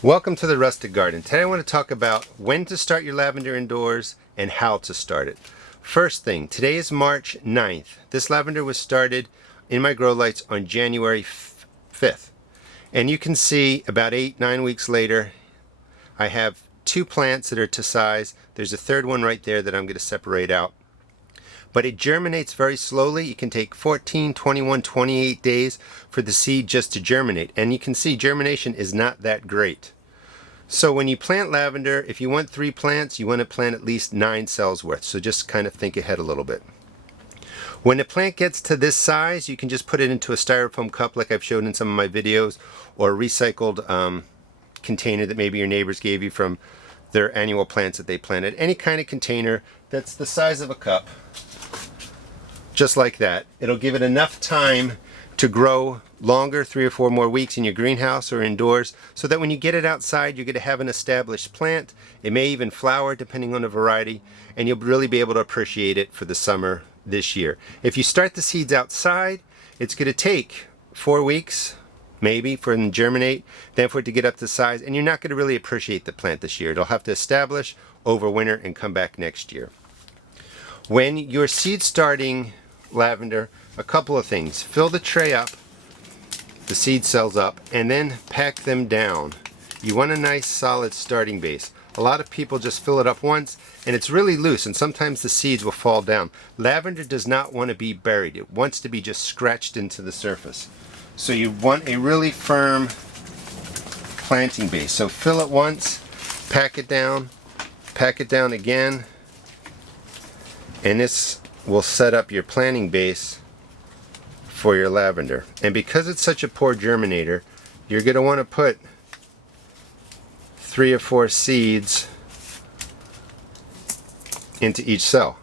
Welcome to the Rustic Garden. Today I want to talk about when to start your lavender indoors and how to start it. First thing, today is March 9th. This lavender was started in my grow lights on January 5th. And you can see about 8-9 weeks later, I have 2 plants that are to size. There's a third one right there that I'm going to separate out. But it germinates very slowly. It can take 14, 21, 28 days for the seed just to germinate. And you can see germination is not that great. So when you plant lavender, if you want 3 plants, you want to plant at least 9 cells worth. So just kind of think ahead a little bit. When the plant gets to this size, you can just put it into a styrofoam cup like I've shown in some of my videos, or a recycled container that maybe your neighbors gave you from their annual plants that they planted. Any kind of container that's the size of a cup. Just like that. It'll give it enough time to grow longer, 3 or 4 more weeks in your greenhouse or indoors, so that when you get it outside, you're going to have an established plant. It may even flower depending on the variety, and you'll really be able to appreciate it for the summer this year. If you start the seeds outside, it's going to take 4 weeks maybe for them to germinate, then for it to get up to size, and you're not going to really appreciate the plant this year. It'll have to establish over winter and come back next year. When you're seed starting lavender, a couple of things. Fill the tray up, the seed cells up, and then pack them down. You want a nice solid starting base. A lot of people just fill it up once and it's really loose, and sometimes the seeds will fall down. Lavender does not want to be buried. It wants to be just scratched into the surface. So you want a really firm planting base. So fill it once, pack it down again, and this will set up your planting base for your lavender. And because it's such a poor germinator, you're going to want to put 3 or 4 seeds into each cell.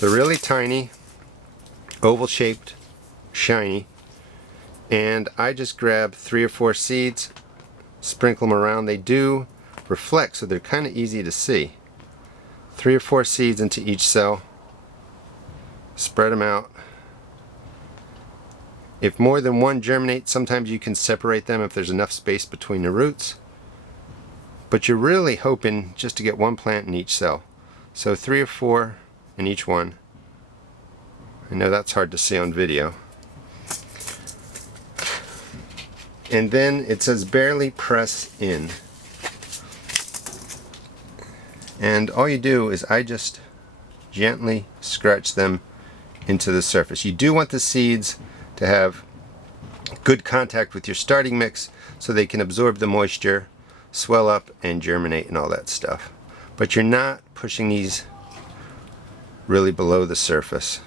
They're really tiny, oval shaped, shiny, and I just grab 3 or 4 seeds, sprinkle them around. They do reflect, so they're kind of easy to see. 3 or 4 seeds into each cell, spread them out. If more than one germinate, sometimes you can separate them if there's enough space between the roots, but you're really hoping just to get 1 plant in each cell. So 3 or 4 in each one. I know that's hard to see on video. And then it says barely press in. And all you do is I just gently scratch them into the surface. You do want the seeds to have good contact with your starting mix so they can absorb the moisture, swell up, and germinate and all that stuff. But you're not pushing these really below the surface.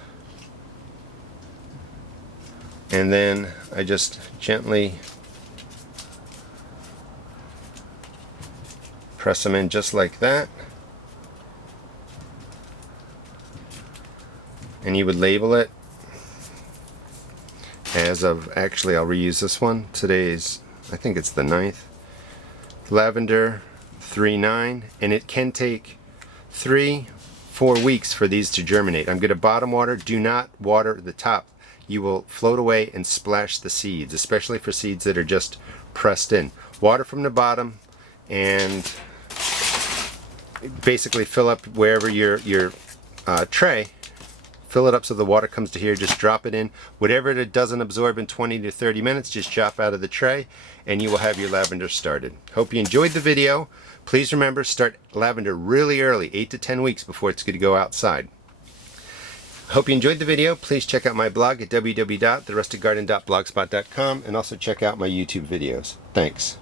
And then I just gently press them in just like that. And you would label it as of, actually I'll reuse this one. Today's, I think it's the 9th. Lavender 3-9, and it can take 3-4 weeks for these to germinate. I'm going to bottom water. Do not water the top. You will float away and splash the seeds, especially for seeds that are just pressed in. Water from the bottom and basically fill up wherever your tray. Fill it up so the water comes to here, just drop it in. Whatever it doesn't absorb in 20 to 30 minutes, just drop out of the tray and you will have your lavender started. Hope you enjoyed the video. Please remember, start lavender really early, 8 to 10 weeks before it's going to go outside. Hope you enjoyed the video. Please check out my blog at www.therusticgarden.blogspot.com and also check out my YouTube videos. Thanks.